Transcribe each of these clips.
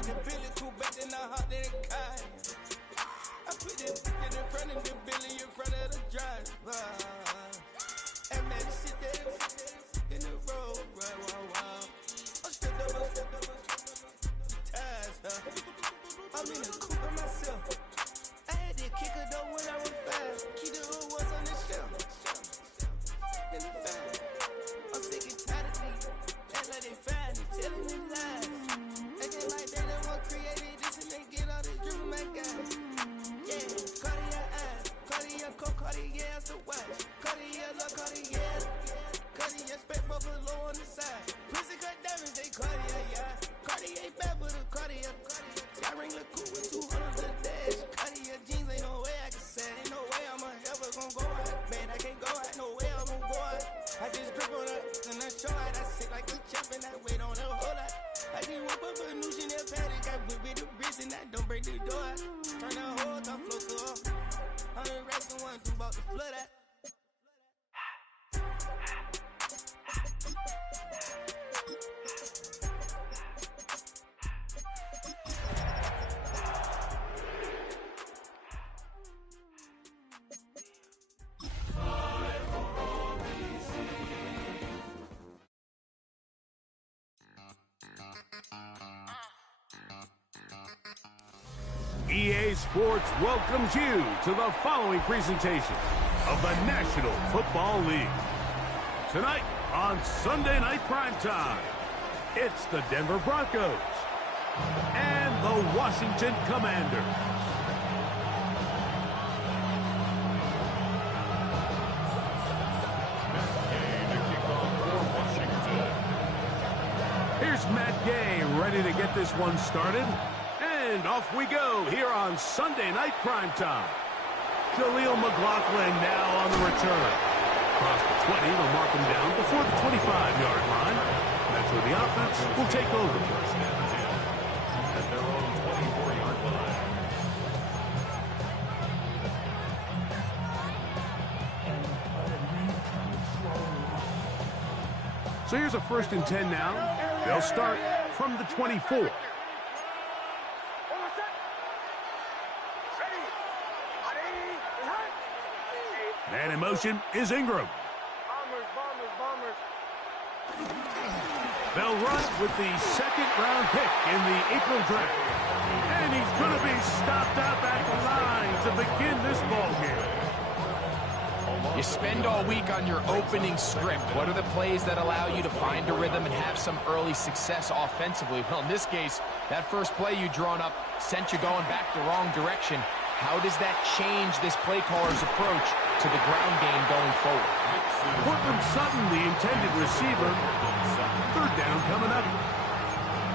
with the Billy cool back in the hot in the car. I put this in front of the Billy in front of the driver. And man, sit there in the road, wow. I'm stepped up, I'm in the coupe by myself. I had to kick her though when I was fast. Keep the hood was on the shelf. In the fan. I'm sick and tired of these. Act like they find it, telling me lies. Acting like they the one created this and they get all this drip from my guys. Yeah, Cartier eyes, Cartier coat, Cartier ass the watch. Cartier look, Cartier. Cartier spec buffalo on the side. Pussy cut diamonds, they Cartier, yeah. Cartier bad for the Cartier. I ring the coupe with 200 to dash. Cartier jeans, ain't no way I can say. Ain't no way I'm ever gonna go out. Man, I can't go out, no way I'm gonna go out. I just grip on her and I show out. I sit like a chef and I wait on her whole lot. I just whip up a new Chanel paddock. I whip with the wrist and I don't break the door out. Turn the whole top floor to off. 100 racks and one through about the flood out. EA Sports welcomes you to the following presentation of the National Football League. Tonight on Sunday Night Primetime, it's the Denver Broncos and the Washington Commanders. Here's Matt Gay ready to get this one started. And off we go here on Sunday Night Primetime. Jaleel McLaughlin now on the return. Across the 20, they'll mark him down before the 25-yard line. That's where the offense will take over. At their own 24-yard line. So here's a 1st and 10 now. They'll start from the 24. And in motion is Ingram. Bombers. They'll run with the 2nd-round pick in the April draft. And he's going to be stopped out at the line to begin this ball game. You spend all week on your opening script. What are the plays that allow you to find a rhythm and have some early success offensively? Well, in this case, that first play you drawn up sent you going back the wrong direction. How does that change this play caller's approach to the ground game going forward? Cortland Sutton, the intended receiver. 3rd down coming up.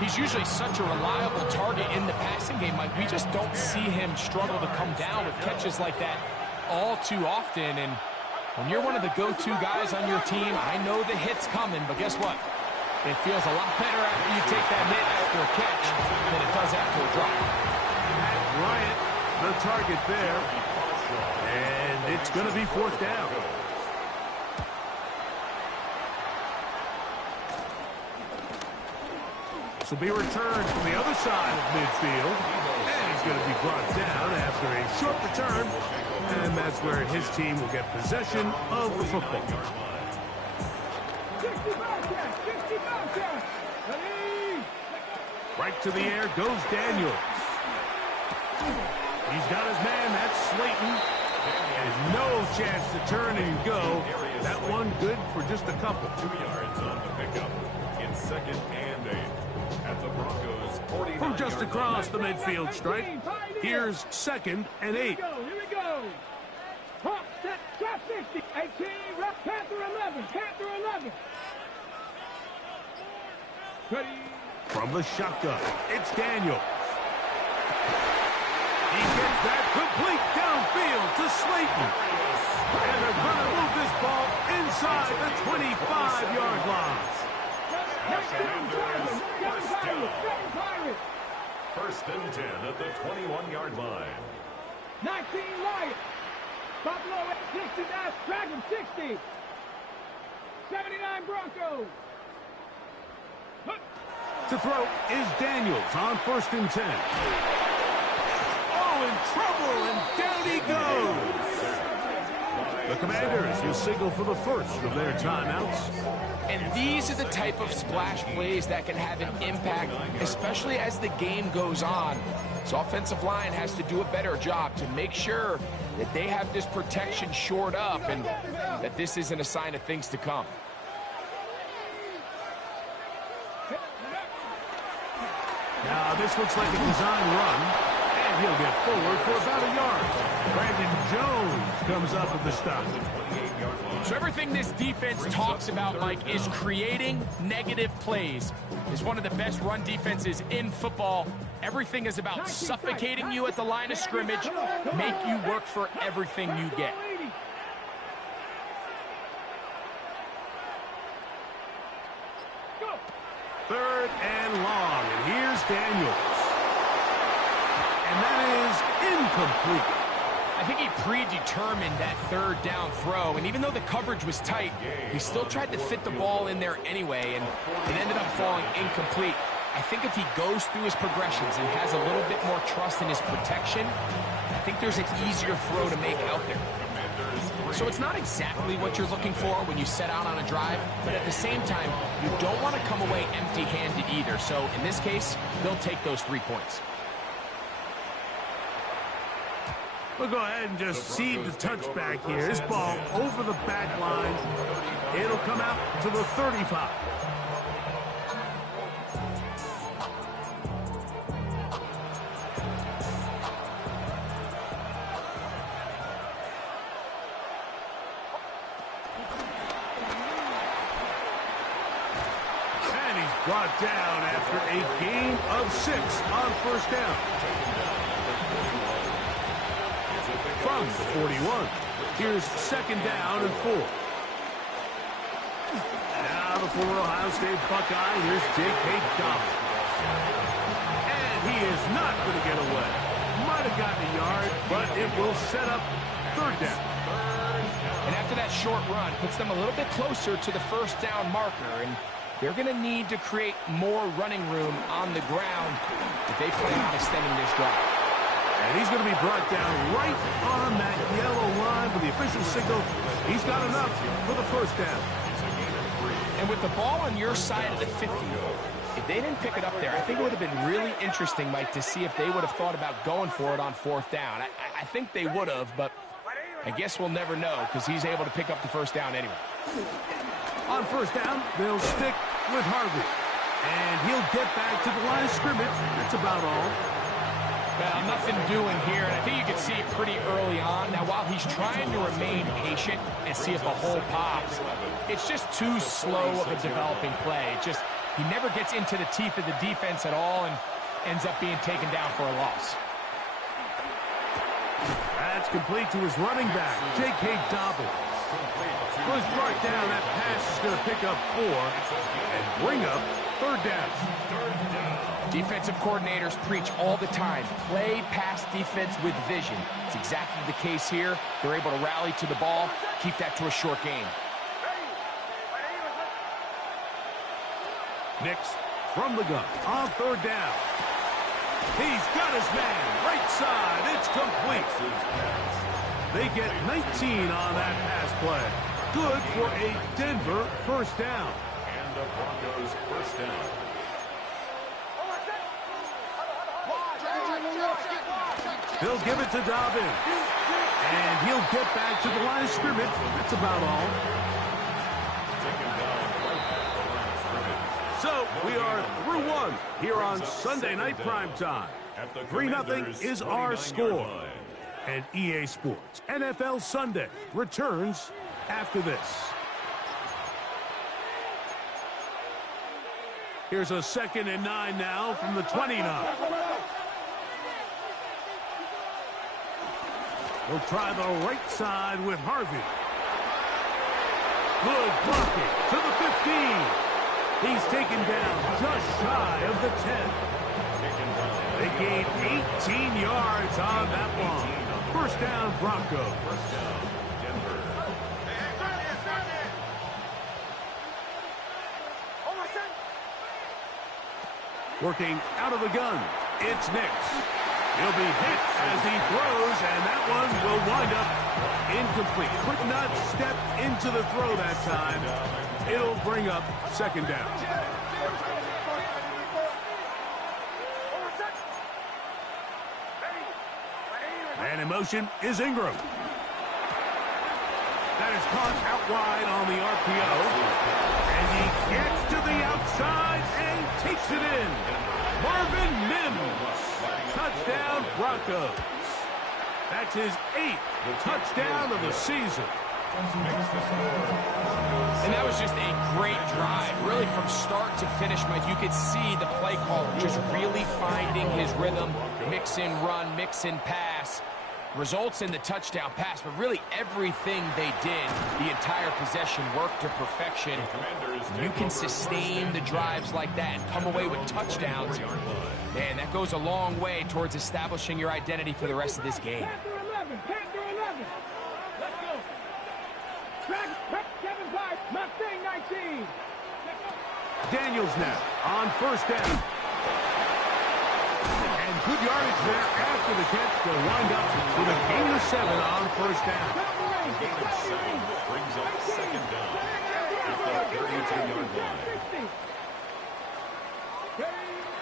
He's usually such a reliable target in the passing game, Mike. We just don't see him struggle to come down with catches like that all too often. And when you're one of the go-to guys on your team, I know the hit's coming, but guess what? It feels a lot better after you take that hit after a catch than it does after a drop. Bryant, the target there. And it's going to be 4th down. This will be returned from the other side of midfield. And he's going to be brought down after a short return. And that's where his team will get possession of the football. Right to the air goes Daniels. He's got his man, that's Slayton. There's no chance to turn and go. That one good for just a couple. 2 yards on the pickup in 2nd and 8 at the Broncos 49. From just across the midfield stripe, here's 2nd and 8. Here we go. Pump, set, drop 50. 18, rep, Panther 11. Panther 11. Ready. From the shotgun, it's Daniel. He gets that complete downfield to Slayton. And they're going to move this ball inside the 25-yard line. First and 10 at the 21-yard line. 19 Lions. Buffalo at 69, Dragon 60. 79 Broncos. To throw is Daniels on 1st and 10. Oh, in trouble, and down he goes. The Commanders will signal for the first of their timeouts. And these are the type of splash plays that can have an impact, especially as the game goes on. So offensive line has to do a better job to make sure that they have this protection shored up and that this isn't a sign of things to come. Now this looks like a design run, and he'll get forward for about a yard. Brandon Jones comes up with the stop. So everything this defense talks about, Mike, is creating negative plays. It's one of the best run defenses in football. Everything is about suffocating you at the line of scrimmage, make you work for everything you get. Third and long, and here's Daniels. And that is incomplete. I think he predetermined that third down throw, and even though the coverage was tight, he still tried to fit the ball in there anyway, and it ended up falling incomplete. I think if he goes through his progressions and has a little bit more trust in his protection, I think there's an easier throw to make out there. So it's not exactly what you're looking for when you set out on a drive, but at the same time, you don't want to come away empty-handed either. So in this case, they'll take those 3 points. We'll go ahead and just cede the touchback here. This ball over the back line. It'll come out to the 35. And he's brought down after a gain of 6 on 1st down. From the 41, here's 2nd down and 4. Now the former Ohio State Buckeye, here's J.K. Dobbins. And he is not going to get away. Might have gotten a yard, but it will set up 3rd down. And after that short run, puts them a little bit closer to the 1st down marker, and they're going to need to create more running room on the ground if they plan on extending this drive. And he's going to be brought down right on that yellow line with the official signal. He's got enough for the 1st down. And with the ball on your side of the 50, if they didn't pick it up there, I think it would have been really interesting, Mike, to see if they would have thought about going for it on 4th down. I think they would have, but I guess we'll never know because he's able to pick up the 1st down anyway. On 1st down, they'll stick with Harvey. And he'll get back to the line of scrimmage. That's about all. Well, nothing doing here, and I think you can see it pretty early on. Now, while he's trying to remain patient and see if a hole pops, it's just too slow of a developing play. He never gets into the teeth of the defense at all and ends up being taken down for a loss. That's complete to his running back, J.K. Dobbins. Was brought down. That pass is going to pick up 4 and bring up 3rd down. Defensive coordinators preach all the time, play pass defense with vision. It's exactly the case here. They're able to rally to the ball, keep that to a short game. Nix from the gun on 3rd down. He's got his man, right side. It's complete. They get 19 on that pass play. Good for a Denver 1st down. And the Broncos 1st down. He'll give it to Dobbins. And he'll get back to the line of scrimmage. That's about all. So we are through 1 here on Sunday Night Primetime. 3-0 is our score. And EA Sports NFL Sunday returns after this. Here's a 2nd and 9 now from the 29. He'll try the right side with Harvey. Good blocking to the 15. He's taken down just shy of the 10. They gain 18 yards on that one. 1st down, Broncos. 1st down, Denver. Working out of the gun, it's Nix. He'll be hit as he throws, and that one will wind up incomplete. Could not step into the throw that time. It'll bring up second down. And in motion is Ingram. That is caught out wide on the RPO. And he gets to the outside and takes it in. Marvin Mims. Touchdown, Broncos. That's his 8th touchdown of the season. And that was just a great drive. Really, from start to finish, Mike, you could see the play caller just really finding his rhythm. Mix in run, mix in pass. Results in the touchdown pass, but really everything they did, the entire possession worked to perfection. You can sustain the drives like that and come away with touchdowns. Man, that goes a long way towards establishing your identity for the rest of this game. Panther 11. Let's go. Track 7-5, Mustang 19. Daniels now on first down. And good yardage there after the catch. They'll wind up with a gain of 7 on first down. Brings up second down at the 32-yard line.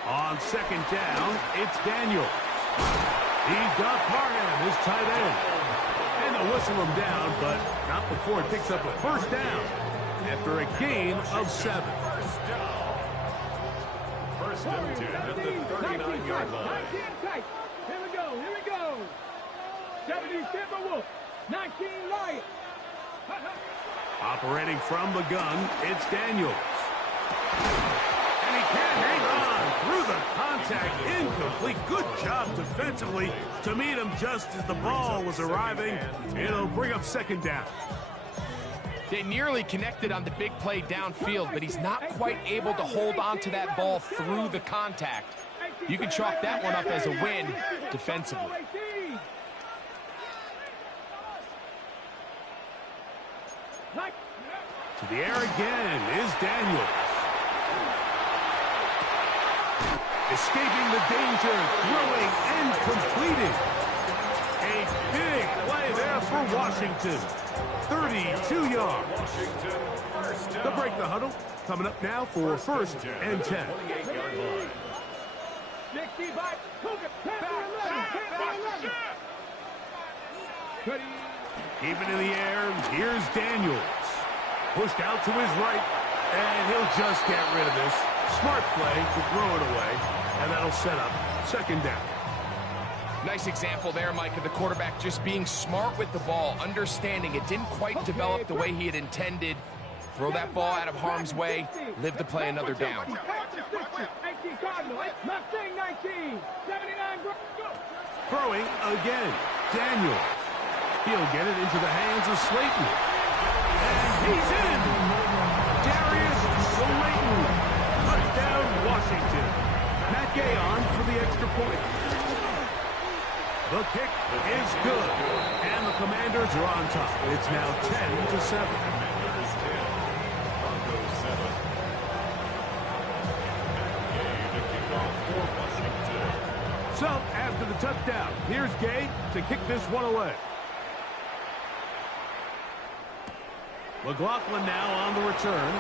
On second down, it's Daniels. He's got Parham, his tight end. And they'll whistle him down, but not before it picks up a first down after a gain of 7. First and 10 at the 39-yard line. Here we go. 70 Timberwolf, 19 Lions. Operating from the gun, it's Daniels. And he can't hang on through the contact. Incomplete. Good job defensively to meet him just as the ball was arriving. It'll bring up second down. They nearly connected on the big play downfield, but he's not quite able to hold on to that ball through the contact. You can chalk that one up as a win defensively. To the air again is Daniels. Escaping the danger, throwing and completing. A big play there for Washington. 32 yards. They'll break the huddle. Coming up now for first and 10. Keeping in the air, here's Daniels. Pushed out to his right, and he'll just get rid of this. Smart play to throw it away, and that'll set up second down. Nice example there, Mike, of the quarterback just being smart with the ball, understanding it didn't quite develop the way he had intended. Throw that ball out of harm's way, live to play another down. Throwing again, Daniels. He'll get it into the hands of Slayton. And he's in! Darius Slayton. Touchdown, Washington. Matt Gay on for the extra point. The kick is good. And the Commanders are on top. It's now 10-7. Commanders 10, Broncos 7. Matt Gay to kick off for Washington. So, after the touchdown, here's Gay to kick this one away. McLaughlin now on the return.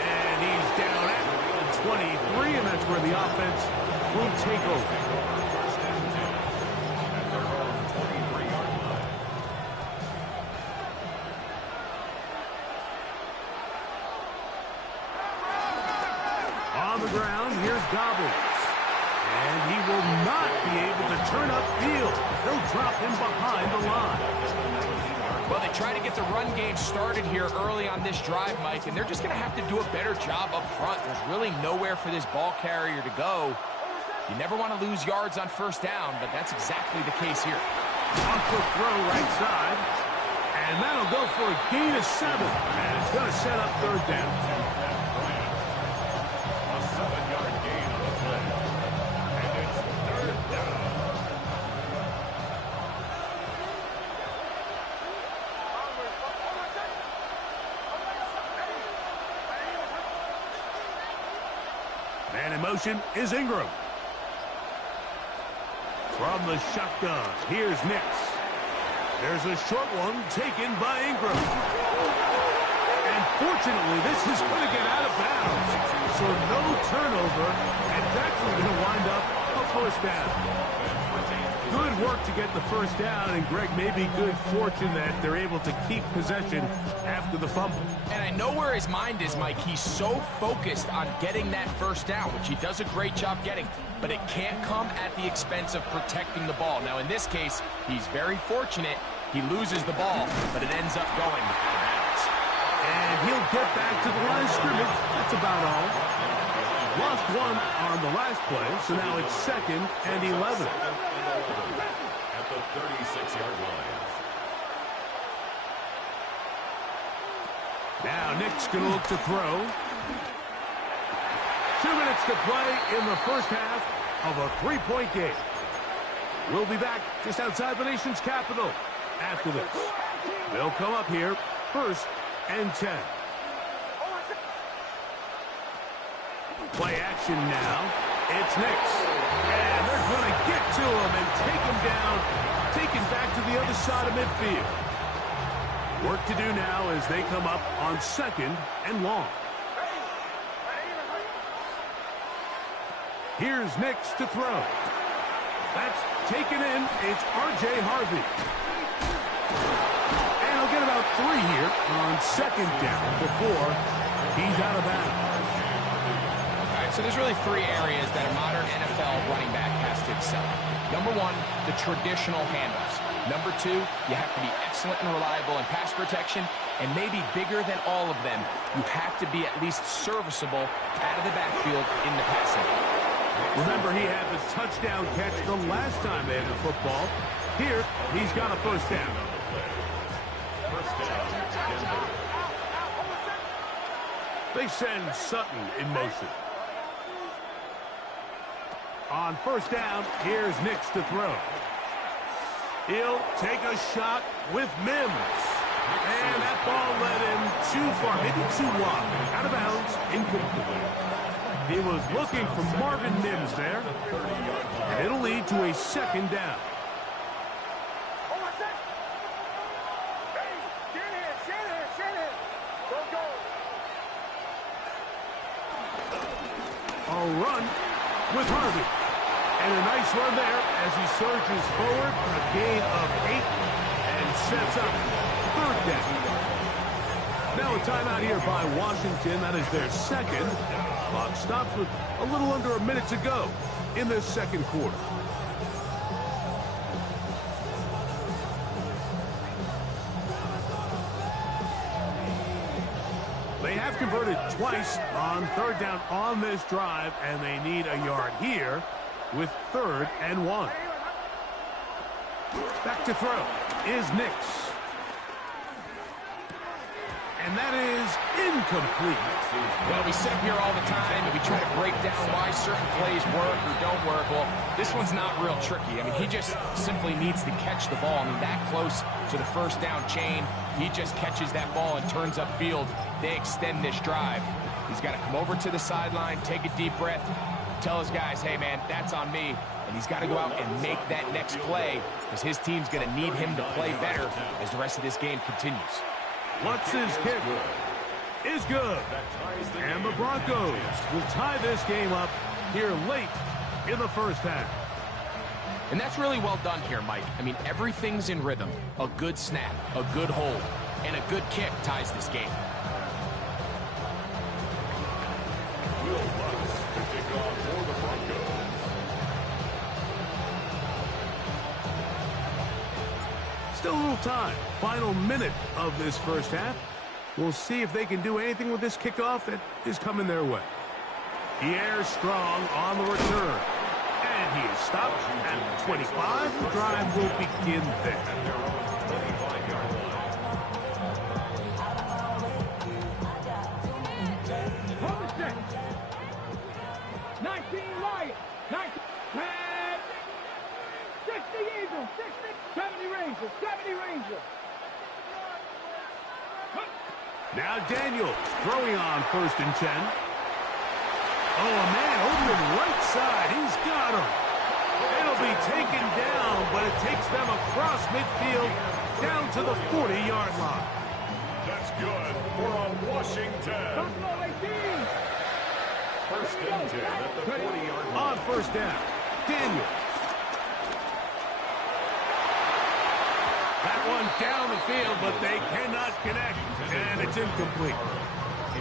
And he's down at the 23, and that's where the offense will take over. First and 10 at their own 23-yard line. On the ground, here's Dobbins. And he will not be able to turn upfield. They'll drop him behind the line. Well, they try to get the run game started here early on this drive, Mike, and they're just going to have to do a better job up front. There's really nowhere for this ball carrier to go. You never want to lose yards on first down, but that's exactly the case here. On for throw right side. And that'll go for a gain of 7. And it's going to set up third down. A 7-yard gain on the play. And it's third down. And in motion is Ingram. From the shotgun, here's Nix. There's a short one taken by Ingram. And fortunately, this is going to get out of bounds. So no turnover, and it's actually going to wind up a first down. Good work to get the first down, and Greg, maybe good fortune that they're able to keep possession after the fumble. And I know where his mind is, Mike. He's so focused on getting that first down, which he does a great job getting, but it can't come at the expense of protecting the ball. Now, in this case, he's very fortunate. He loses the ball, but it ends up going out of bounds. And he'll get back to the line of scrimmage. That's about all. Lost one on the last play, so now it's 2nd and 11. At the 36-yard line. Now Nick's going to look to throw. 2 minutes to play in the first half of a 3-point game. We'll be back just outside the nation's capital after this. They'll come up here 1st and 10. Play action now. It's Nix. And they're going to get to him and take him down, take him back to the other side of midfield. Work to do now as they come up on 2nd and long. Here's Nix to throw. That's taken in. It's R.J. Harvey. And he'll get about 3 here on 2nd down before he's out of bounds. So there's really 3 areas that a modern NFL running back has to excel in. Number 1, the traditional handoffs. Number 2, you have to be excellent and reliable in pass protection. And maybe bigger than all of them, you have to be at least serviceable out of the backfield in the passing game. Remember, he had the touchdown catch the last time they had the football. Here, he's got a first down. They send Sutton in motion. On 1st down, here's Nix to throw. He'll take a shot with Mims. And that ball led him too far, maybe too wide. Out of bounds, incomplete. He was looking for Marvin Mims there. And it'll lead to a 2nd down. A run with Harvey. And a nice run there as he surges forward. A gain of 8 and sets up 3rd down. Now a timeout here by Washington. That is their 2nd. Clock stops with a little under a minute to go in this 2nd quarter. They have converted twice on 3rd down on this drive, and they need a yard here with 3rd and 1. Back to throw is Nix. And that is incomplete. Well, we sit up here all the time and we try to break down why certain plays work or don't work. Well, this one's not real tricky. I mean, he just simply needs to catch the ball. I mean, that close to the 1st down chain, he just catches that ball and turns upfield. They extend this drive. He's got to come over to the sideline, take a deep breath, tell his guys, hey, man, that's on me. And he's got to go out and make that next play because his team's going to need him to play better as the rest of this game continues. What's his kick? Is good. And the Broncos will tie this game up here late in the first half. And that's really well done here, Mike. I mean, everything's in rhythm. A good snap, a good hold, and a good kick ties this game. Will Lutz to kick off for the Broncos. Still a little time. Final minute of this first half. We'll see if they can do anything with this kickoff that is coming their way. Pierre strong on the return. And he is stopped at 25. The drive will begin there. 19 Lions, 19 Pad, 60 Eagles, 60, 70 Rangers, 70 Rangers. Now Daniels throwing on 1st and 10. Oh, a man Got him. It'll be taken down, but it takes them across midfield down to the 40-yard line. That's good for a Washington. Buffalo 18. First and 10 at the 40-yard line. On first down, Daniel. That one down the field, but they cannot connect, and it's incomplete.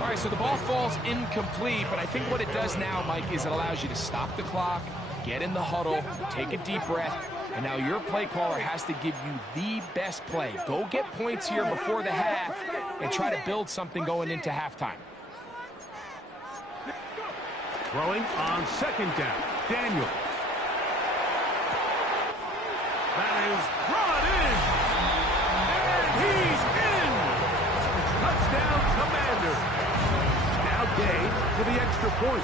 All right, so the ball falls incomplete, but I think what it does now, Mike, is it allows you to stop the clock, get in the huddle, take a deep breath, and now your play caller has to give you the best play. Go get points here before the half and try to build something going into halftime. Throwing on second down, Daniel. That is brought in, and he's in. Touchdown, Commanders. Now Day for the extra point.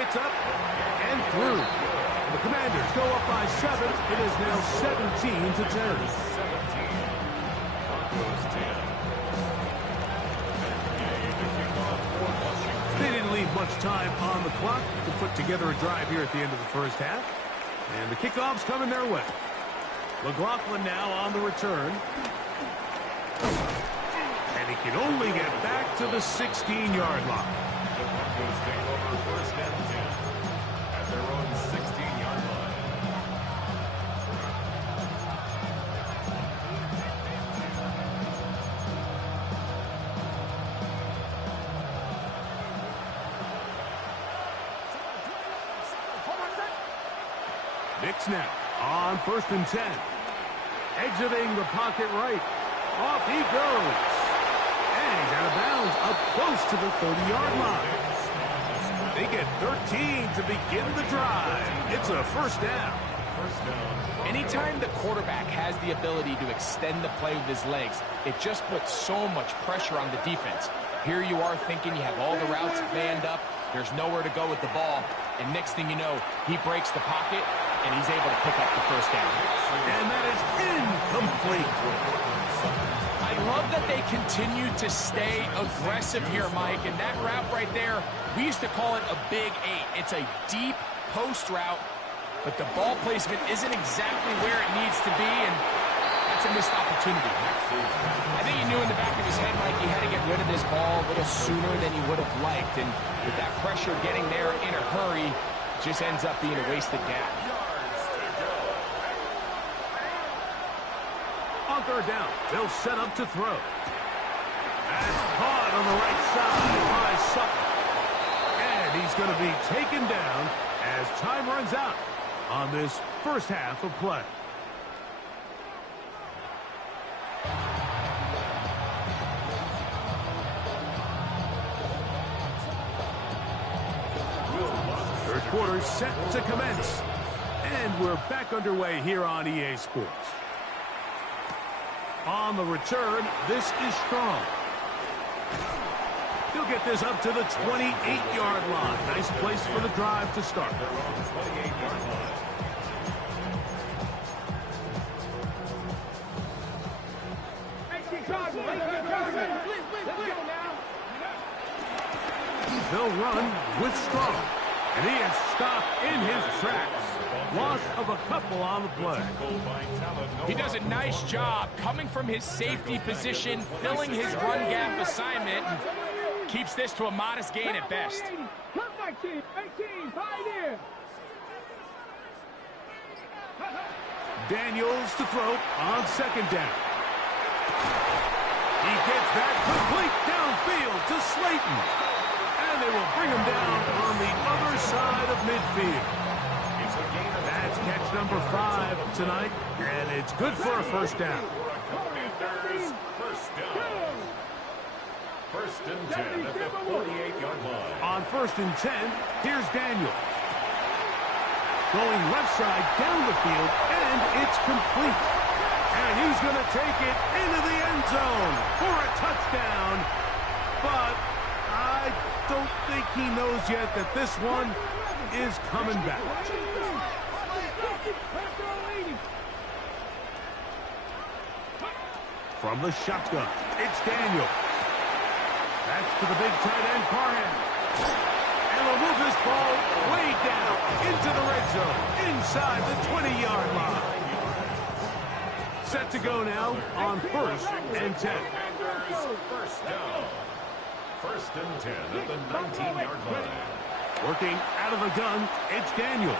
It's up and through. The Commanders go up by 7. It is now 17-10. 17. Broncos 10. They didn't leave much time on the clock to put together a drive here at the end of the first half. And the kickoff's coming their way. McLaughlin now on the return. And he can only get back to the 16-yard line. The Broncos take over first and 10 at their own 16-yard line. Nix now on first and 10. Exiting the pocket right. Off he goes. And he's out of bounds up close to the 30-yard line. They get 13 to begin the drive. It's a first down. First down. Anytime the quarterback has the ability to extend the play with his legs, it just puts so much pressure on the defense. Here you are thinking you have all the routes manned up. There's nowhere to go with the ball. And next thing you know, he breaks the pocket, and he's able to pick up the first down. And that is incomplete. I love that they continue to stay aggressive here, Mike. And that route right there, we used to call it a big 8. It's a deep post route, but the ball placement isn't exactly where it needs to be, and that's a missed opportunity. I think he knew in the back of his head, Mike, he had to get rid of this ball a little sooner than he would have liked. And with that pressure getting there in a hurry, it just ends up being a wasted down. On third down, they'll set up to throw. That's caught on the right side by Sutton. And he's going to be taken down as time runs out on this first half of play. Third quarter set to commence. And we're back underway here on EA Sports. On the return, this is Strong. He'll get this up to the 28-yard line. Nice place for the drive to start. Their own 28-yard line. They'll run with Strong. And he is stopped in his tracks. Loss of a couple on the play. He does a nice job coming from his safety position, filling his run gap assignment, and keeps this to a modest gain at best. Daniels to throw on second down. He gets that complete downfield to Slayton. And they will bring him down on the other side of midfield. That's catch number 5 tonight, and it's good for a first down. Commanders, first down. First and 10 at the 48-yard line. On first and 10, here's Daniel. Going left side down the field, and it's complete. And he's going to take it into the end zone for a touchdown. But I don't think he knows yet that this one is coming back. From the shotgun, it's Daniel. That's to the big tight end, Parham. And they'll move this ball way down into the red zone, inside the 20-yard line. Set to go now on 1st and 10. First down. 1st and 10 at the 19-yard line. Working out of the gun, it's Daniels.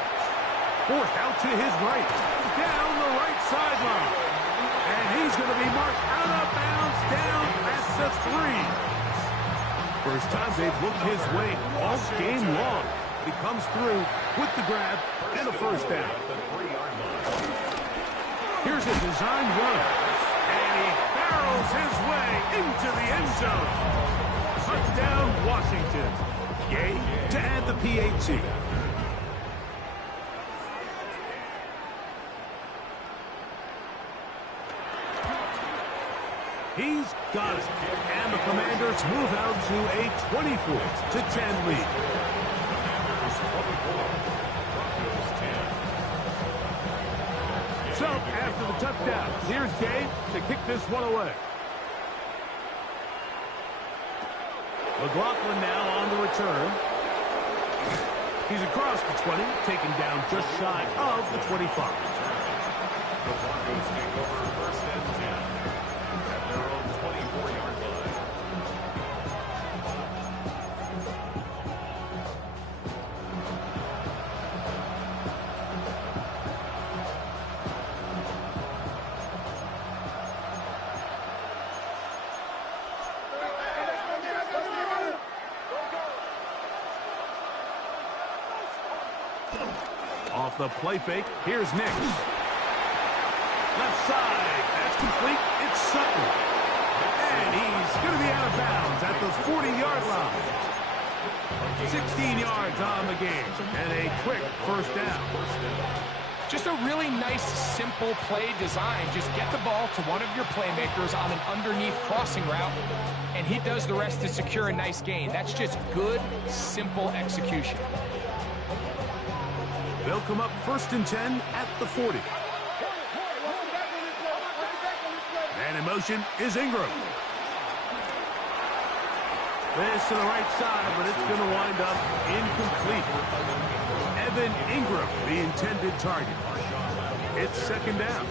Forced out to his right, down the right sideline. And he's going to be marked out of bounds down at the 3. First time they've looked his way all game long. He comes through with the grab and a first down. Here's a designed run. And he barrels his way into the end zone. Touchdown, Washington. Gay to add the PAT. He's got it. And the Commanders move out to a 24-10 lead. So, after the touchdown, here's Gay to kick this one away. McLaughlin now on the return. He's across the 20, taken down just shy of the 25. The Broncos take over 1st and 10 at their own 24-yard line. Off the play fake, here's Nix. Left side, that's complete, it's Sutton. And he's going to be out of bounds at the 40-yard line. 16 yards on the game, and a quick first down. Just a really nice, simple play design. Just get the ball to one of your playmakers on an underneath crossing route, and he does the rest to secure a nice gain. That's just good, simple execution. They'll come up 1st and 10 at the 40. And in motion is Ingram. This to the right side, but it's going to wind up incomplete. Evan Ingram, the intended target. It's 2nd down.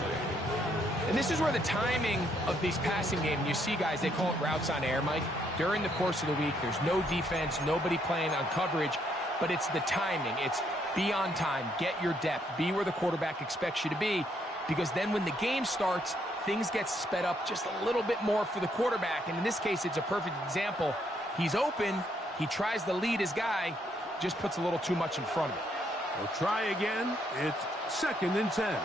And this is where the timing of these passing games, you see guys, they call it routes on air, Mike. During the course of the week, there's no defense, nobody playing on coverage, but it's the timing. It's be on time, get your depth, be where the quarterback expects you to be, because then when the game starts, things get sped up just a little bit more for the quarterback. And in this case, it's a perfect example. He's open, he tries to lead his guy, just puts a little too much in front of him. We'll try again. It's 2nd and 10.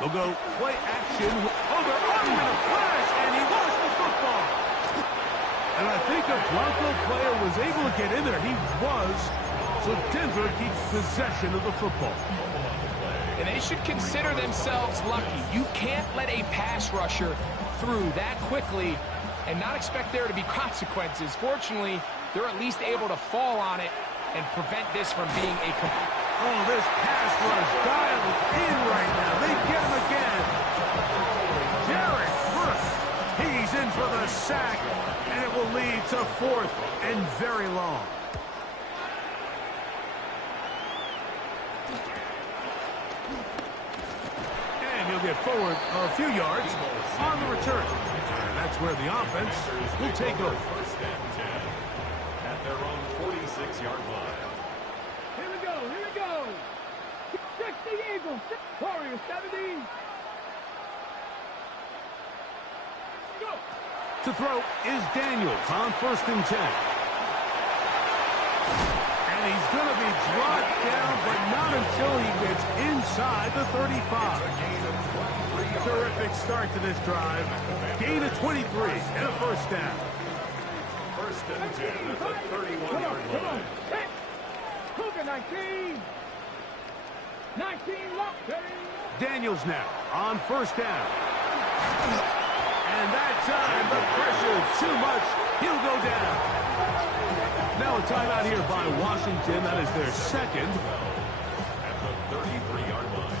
They'll go play action. Oh, they're running in a flash, and he lost the football. And I think a Bronco player was able to get in there. He was. So Denver keeps possession of the football. And they should consider themselves lucky. You can't let a pass rusher through that quickly and not expect there to be consequences. Fortunately, they're at least able to fall on it and prevent this from being a complete. Oh, this pass rush dialed in right now. They get him again. Jared Brooks. He's in for the sack, and it will lead to 4th and very long. And he'll get forward a few yards on the return. And that's where the offense will take over. 1st and 10 at their own 46-yard line. Here we go, here we go. 60 Eagles, Warriors 70. Go. To throw is Daniels on 1st and 10. And he's going to be brought down, but not until he gets inside the 35. Terrific start to this drive. Gain of 23 and a first down. 1st and 10 at the 31-yard line. Cougar 19. 19 lock. Daniels now on 1st down. And that time, the pressure too much. He'll go down. Now a timeout here by Washington. That is their 2nd. At the 33-yard line.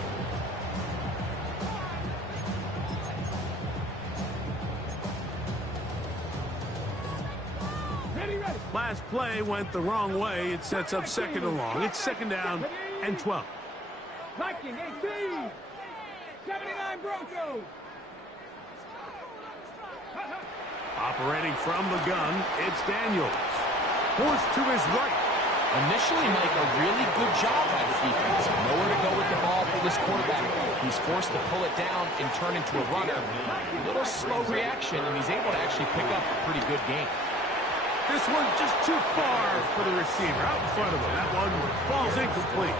Last play went the wrong way. It sets up second and long. It's second down and 12. Viking 18. 79 Broncos. Operating from the gun, it's Daniels. Forced to his right. Initially, Mike, a really good job by the defense. Nowhere to go with the ball for this quarterback. He's forced to pull it down and turn into a runner. A little slow reaction, and he's able to actually pick up a pretty good game. This one just too far for the receiver. Out in front of him. That one falls incomplete.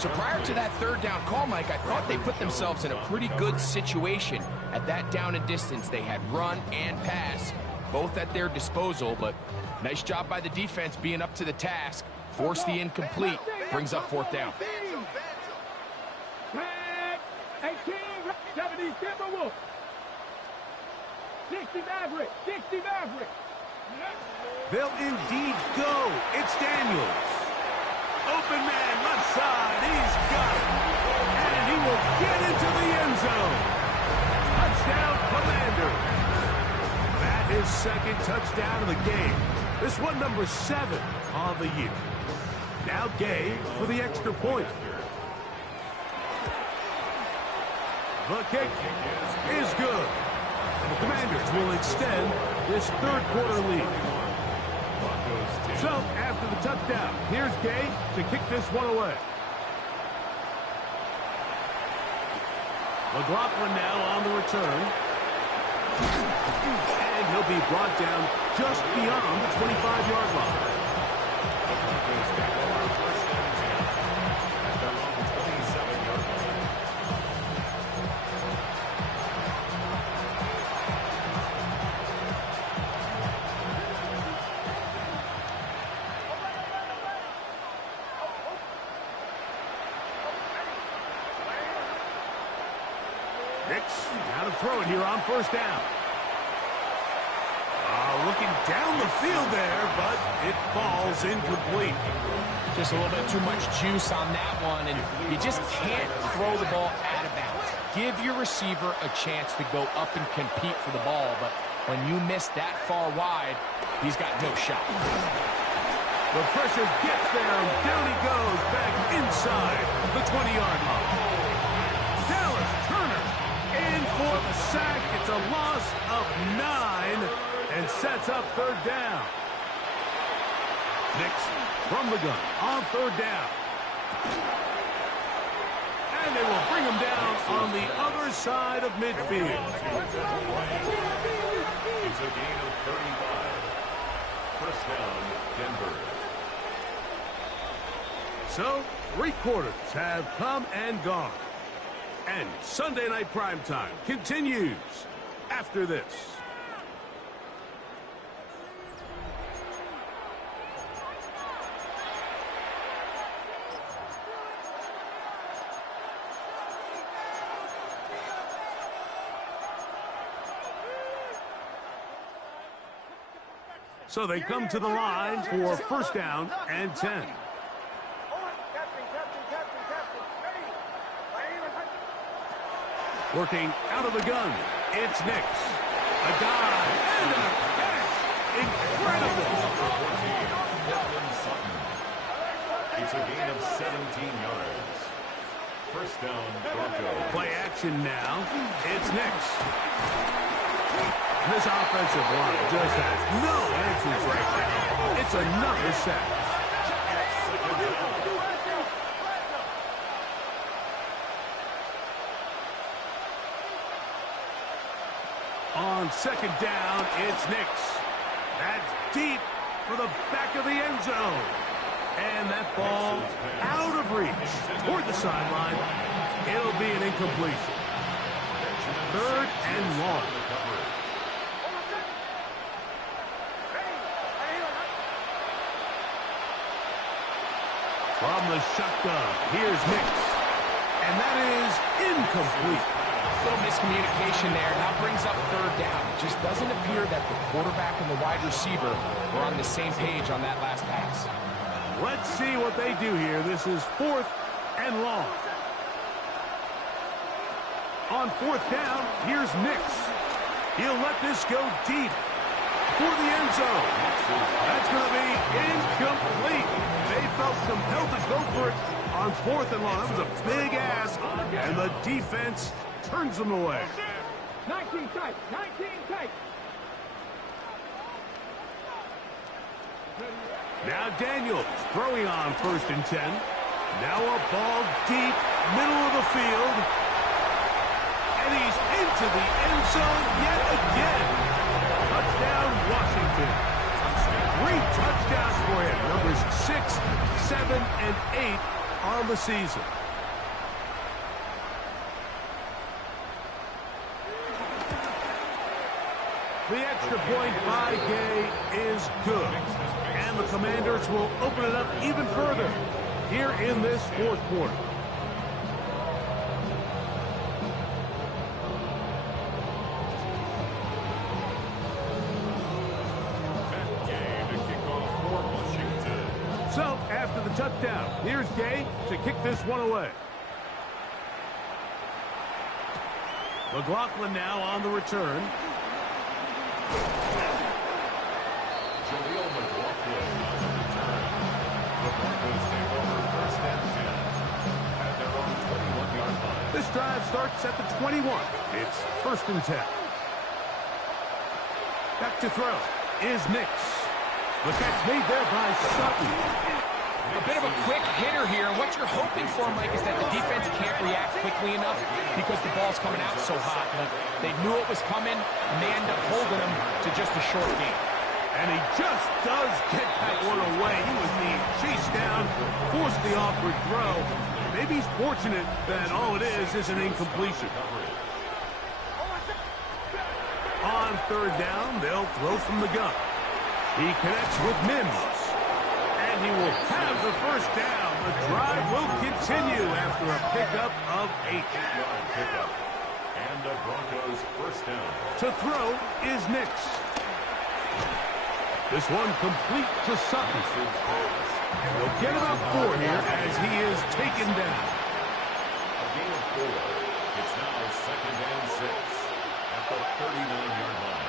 So prior to that third down call, Mike, I thought they put themselves in a pretty good situation. At that down and distance, they had run and pass, both at their disposal, but nice job by the defense being up to the task. Force the incomplete, brings up fourth down. 18, 70 Timberwolves. 60 Maverick, 60 Maverick. They'll indeed go. It's Daniels. Open man, left side. He's got it. And he will get into the end zone. Touchdown, Commanders. That is second touchdown of the game. This one number 7 on the year. Now Gay for the extra point. The kick is good. And the Commanders will extend this third quarter lead. So, after the touchdown, here's Gay to kick this one away. McLaughlin now on the return. And he'll be brought down just beyond the 25-yard line. Now to throw it here on first down. Looking down the field there, but it falls incomplete. Just a little bit too much juice on that one, and you just can't throw the ball out of bounds. Give your receiver a chance to go up and compete for the ball, but when you miss that far wide, he's got no shot. The pressure gets there, and down he goes back inside the 20-yard line. Dallas Turner in for the sack. It's a loss of 9 and sets up third down. Nixon from the gun on third down. And they will bring him down on the other side of midfield. It's a gain of 35. First down, Denver. So, 3 quarters have come and gone. And Sunday Night Primetime continues after this. So they come to the line for first down and 10. Working out of the gun, it's Nix. A dive and a catch. Incredible. It's a gain of 17 yards. First down, Broncos. Play action now. It's Nix. This offensive line just has no answers right now. It's another sack. On second down, it's Nix. That's deep for the back of the end zone. And that ball out of reach toward the sideline. It'll be an incompletion. Third and long. From the shotgun, here's Nix. And that is incomplete. Little miscommunication there. Now brings up third down. It just doesn't appear that the quarterback and the wide receiver were on the same page on that last pass. Let's see what they do here. This is fourth and long. On fourth down, here's Nix. He'll let this go deep. for the end zone. That's going to be incomplete. They felt compelled to go for it on 4th and long. That was a big ask, and the defense turns them away. 19 tight, 19 tight. Now Daniels throwing on 1st and 10. Now a ball deep, middle of the field. And he's into the end zone yet again. Touchdown, Washington. 3 touchdowns for him. Numbers 6, 7, and 8 on the season. The extra point by Gay is good. And the Commanders will open it up even further here in this 4th quarter. So, after the touchdown, here's Gay to kick this one away. McLaughlin now on the return. The Broncos take over 1st and 10 at their own 21-yard line. This drive starts at the 21. It's 1st and 10. Back to throw is Nix. The catch made there by Sutton. A bit of a quick hitter here, and what you're hoping for, Mike, is that the defense can't react quickly enough because the ball's coming out so hot. But they knew it was coming, and they end up holding them to just a short game. And he just does get that one away. He was being chased down, forced the awkward throw. Maybe he's fortunate that all it is an incompletion. On 3rd down, they'll throw from the gun. He connects with Mims. And he will have the 1st down. The drive will continue after a pickup of 8. And the Broncos 1st down. To throw is Nix. This one complete to Sutton. And they'll get about 4 here as he is taken down. A gain of 4. It's now 2nd and 6 at the 39-yard line.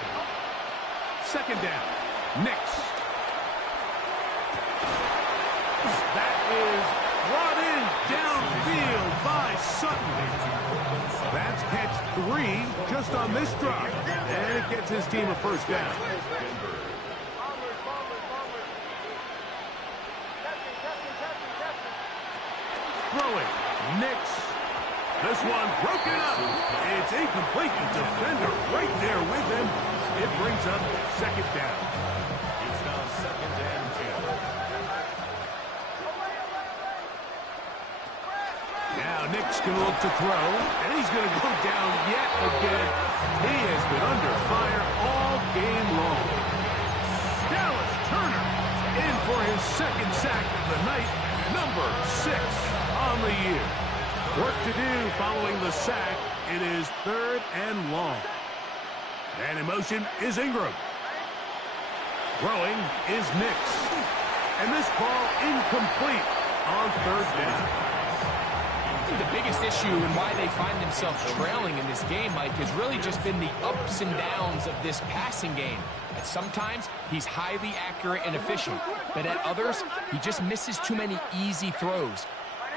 2nd down. Nix. That is brought in downfield by Sutton. That's catch 3 just on this drive. And it gets his team a 1st down. Throwing. Nix. This one broken up. It's incomplete. The defender right there with him. It brings up 2nd down. It's now 2nd and 10. Now Nick's going to look to throw, and he's going to go down yet again. He has been under fire all game long. Dallas Turner in for his 2nd sack of the night, number 6 on the year. Work to do following the sack. It is 3rd and long. And in motion is Ingram. Throwing is Nix. And this ball incomplete on 3rd down. I think the biggest issue and why they find themselves trailing in this game, Mike, has really just been the ups and downs of this passing game. At sometimes, he's highly accurate and efficient, but at others, he just misses too many easy throws.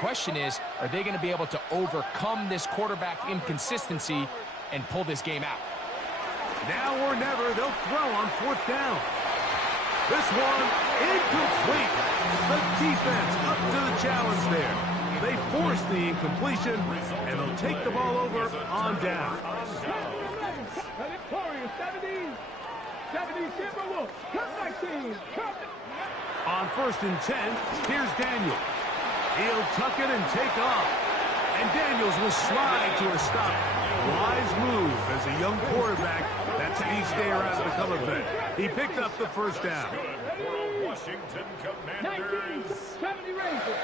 Question is, are they going to be able to overcome this quarterback inconsistency and pull this game out? Now or never, they'll throw on 4th down. This one incomplete. The defense up to the challenge there. They force the incompletion, and they'll take the ball over on down. On 1st and 10, here's Daniels. He'll tuck it and take off. And Daniels will slide to a stop. Wise move as a young quarterback. That's how you stay around to become a vet. He picked up the 1st down. Washington Commanders. 70 Rangers.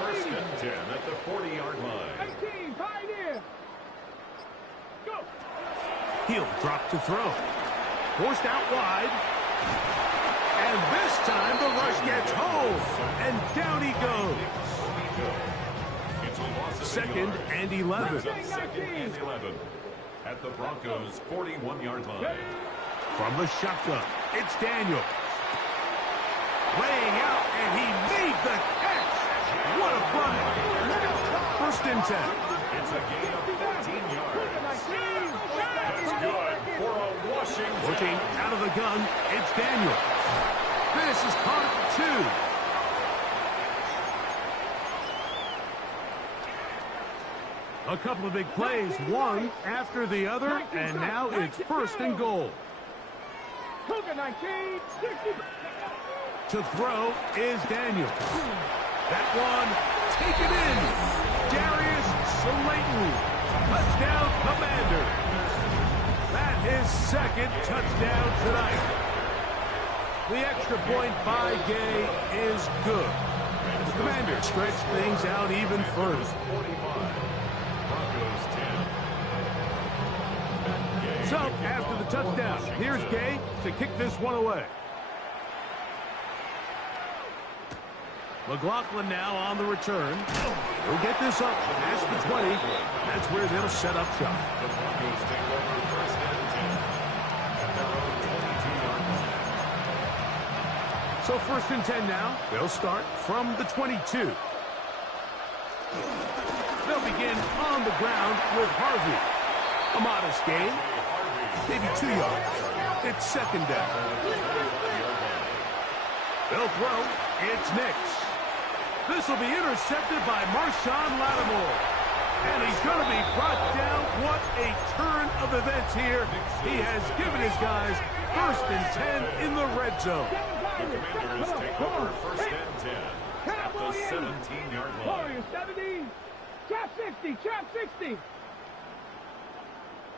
1st and 10 at the 40-yard line. 18, Pioneer. Go. He'll drop to throw. Forced out wide. And this time the rush gets home. And down he goes. 2nd and 11. 2nd and 11 at the Broncos' 41-yard line. From the shotgun, it's Daniels. Laying out, and he made the catch. What a play. 1st and 10. It's a gain of 14 yards. That's good for a Washington. Looking out of the gun, it's Daniels. This is caught at 2. A couple of big plays, one after the other, and now it's 1st and goal. To throw is Daniels. That one taken in. Darius Slayton. Touchdown, Commanders. That his 2nd touchdown tonight. The extra point by Gay is good. The Commanders stretch things out even further. Broncos 10. So, after the touchdown, here's Gay to kick this one away. McLaughlin now on the return. He'll get this up past the 20. That's where they'll set up shop. The Broncos take over 1st and 10 at their own 22-yard line. So 1st and 10 now. They'll start from the 22. They'll begin on the ground with Harvey. A modest gain. Maybe 2 yards. It's 2nd down. They'll throw. It's Nix. This will be intercepted by Marshawn Lattimore. And he's going to be brought down. What a turn of events here. He has given his guys 1st and 10 in the red zone. The Commanders take over 1st and 10 at the 17-yard line. Warriors 17. Trap 60. Trap 60.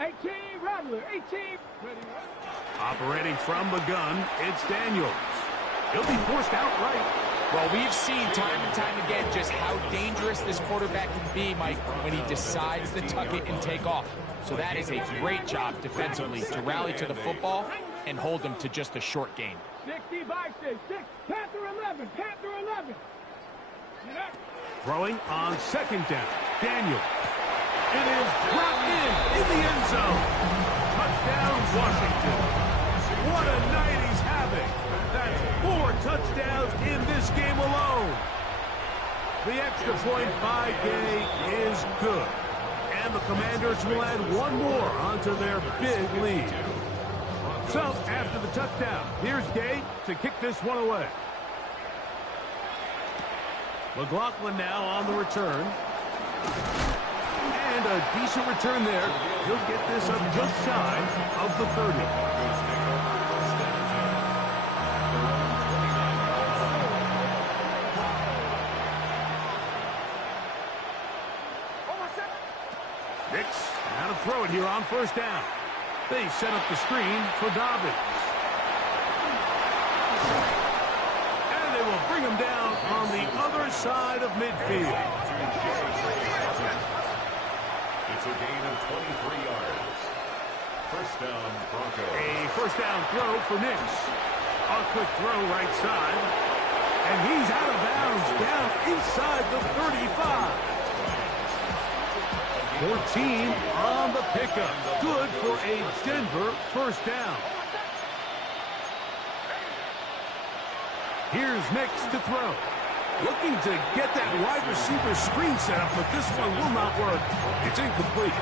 18. Rattler. 18. Operating from the gun, it's Daniels. He'll be forced outright. Well, we've seen time and time again just how dangerous this quarterback can be, Mike, when he decides to tuck it and take off. So that is a great job defensively to rally to the football and hold him to just a short gain. 60 by 6. Panther 11. Panther 11. Throwing on 2nd down. Daniels. It is brought in the end zone. Touchdown, Washington. What a night he's having. That's 4 touchdowns in this game alone. The extra point by Gay is good. And the Commanders will add one more onto their big lead. So, after the touchdown, here's Gay to kick this one away. McLaughlin now on the return. And a decent return there. He'll get this up just shy of the 30. Nix, now to throw it here on 1st down. They set up the screen for Dobbins. And they will bring him down on the other side of midfield. It's a gain of 23 yards. 1st down, Broncos. A 1st down throw for Nix. A quick throw right side. And he's out of bounds down inside the 35. 14 on the pickup. Good for a Denver 1st down. Here's Nix to throw. Looking to get that wide receiver screen set up, but this one will not work. It's incomplete.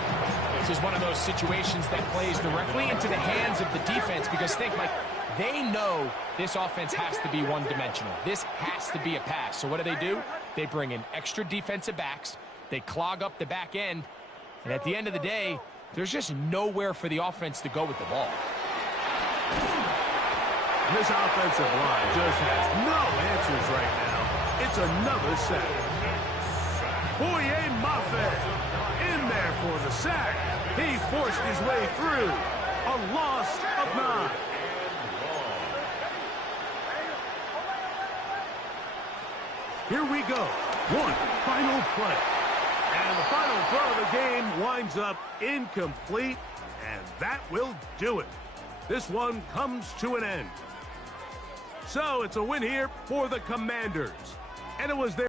This is one of those situations that plays directly into the hands of the defense because think, Mike, they know this offense has to be one-dimensional. This has to be a pass. So what do? They bring in extra defensive backs. They clog up the back end. And at the end of the day, there's just nowhere for the offense to go with the ball. This offensive line just has no answers right now. It's another sack. Boye Mafe in there for the sack. He forced his way through. A loss of 9. Here we go. One final play. And the final throw of the game winds up incomplete, and that will do it. This one comes to an end. So it's a win here for the Commanders. And it was their